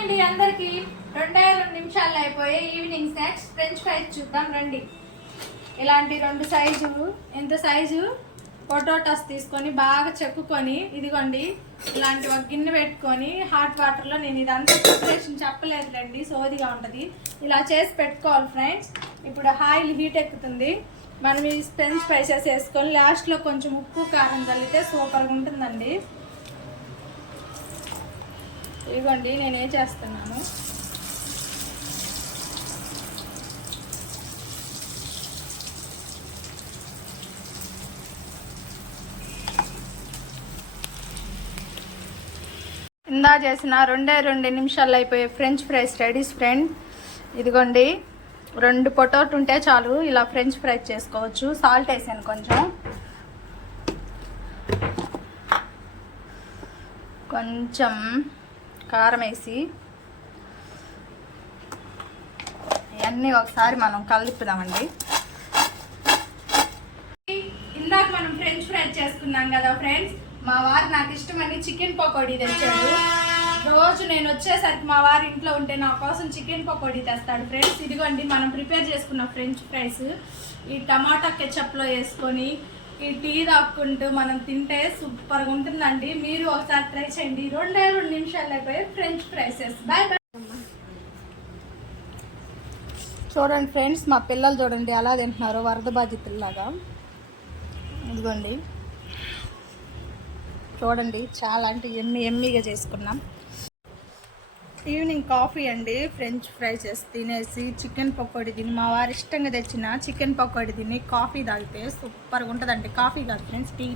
అండి అందరికి 2 నిమిషాలు అయిపోయి ఈవినింగ్ స్నాక్స్ ఫ్రెంచ్ ఫ్రైస్ చూద్దాం రండి. ఇలాంటి 2 సైజు ఎంత సైజు పొటాటోస్ తీసుకొని బాగా చెక్కుకొని ఇదిగోండి ఇలాంటి ఒక గిన్నె పెట్టుకొని హాట్ వాటర్లో నేను ఇదంతా ప్రిపరేషన్ చెప్పలేదులేండి, సోదిగా ఉంటుంది. ఇలా చేసి పెట్టుకోవాలి ఫ్రెండ్స్. ఇప్పుడు ఆయిల్ హీట్ ఎక్కుతుంది, మనం ఈ ఫ్రెంచ్ ఫ్రైసెస్ వేసుకొని లాస్ట్లో కొంచెం ఉప్పు కారం కలిగితే సూపర్గా ఉంటుందండి. ఇదిగోండి నేనేం చేస్తున్నాను, ఇందా చేసిన 2 నిమిషాలు అయిపోయే ఫ్రెంచ్ ఫ్రైస్ రెడీస్ ఫ్రెండ్. ఇదిగోండి 2 పొటాటో ఉంటే చాలు, ఇలా ఫ్రెంచ్ ఫ్రైస్ చేసుకోవచ్చు. సాల్ట్ వేసాను, కొంచెం కారం వేసి ఇవన్నీ ఒకసారి మనం కలుపుదామండి. ఇందాక మనం ఫ్రెంచ్ ఫ్రై చేసుకున్నాం కదా ఫ్రెండ్స్, మా వారు నాకు ఇష్టమని చికెన్ పకోడీ తెచ్చాడు. రోజు నేను వచ్చేసరికి మా వారు ఇంట్లో ఉంటే నా కోసం చికెన్ పకోడీ తెస్తాడు ఫ్రెండ్స్. ఇదిగోండి మనం ప్రిపేర్ చేసుకున్న ఫ్రెంచ్ ఫ్రైస్ ఈ టమాటా కెచప్లో వేసుకొని ఈ టీ తాక్కుంటూ మనం తింటే సూపర్గా ఉంటుందండి. మీరు ఒకసారి ట్రై చేయండి. 2 నిమిషాలు అయిపోయి ఫ్రెంచ్ ఫ్రైసెస్. Bye bye. చూడండి ఫ్రెండ్స్, మా పిల్లలు చూడండి ఎలా తింటున్నారు వరద బాధితుల్లాగా. ఇదిగోండి చూడండి, చాలా అంటే ఎమ్మీగా చేసుకున్నాం. ఈవినింగ్ కాఫీ అండి, ఫ్రెంచ్ ఫ్రైసెస్ తినేసి చికెన్ పకోడీ తిని, మా వారు ఇష్టంగా తెచ్చిన చికెన్ పకోడీ తిని కాఫీ తాగితే సూపర్గా ఉంటుందండి. కాఫీ కాదు ఫ్రెండ్స్, టీ.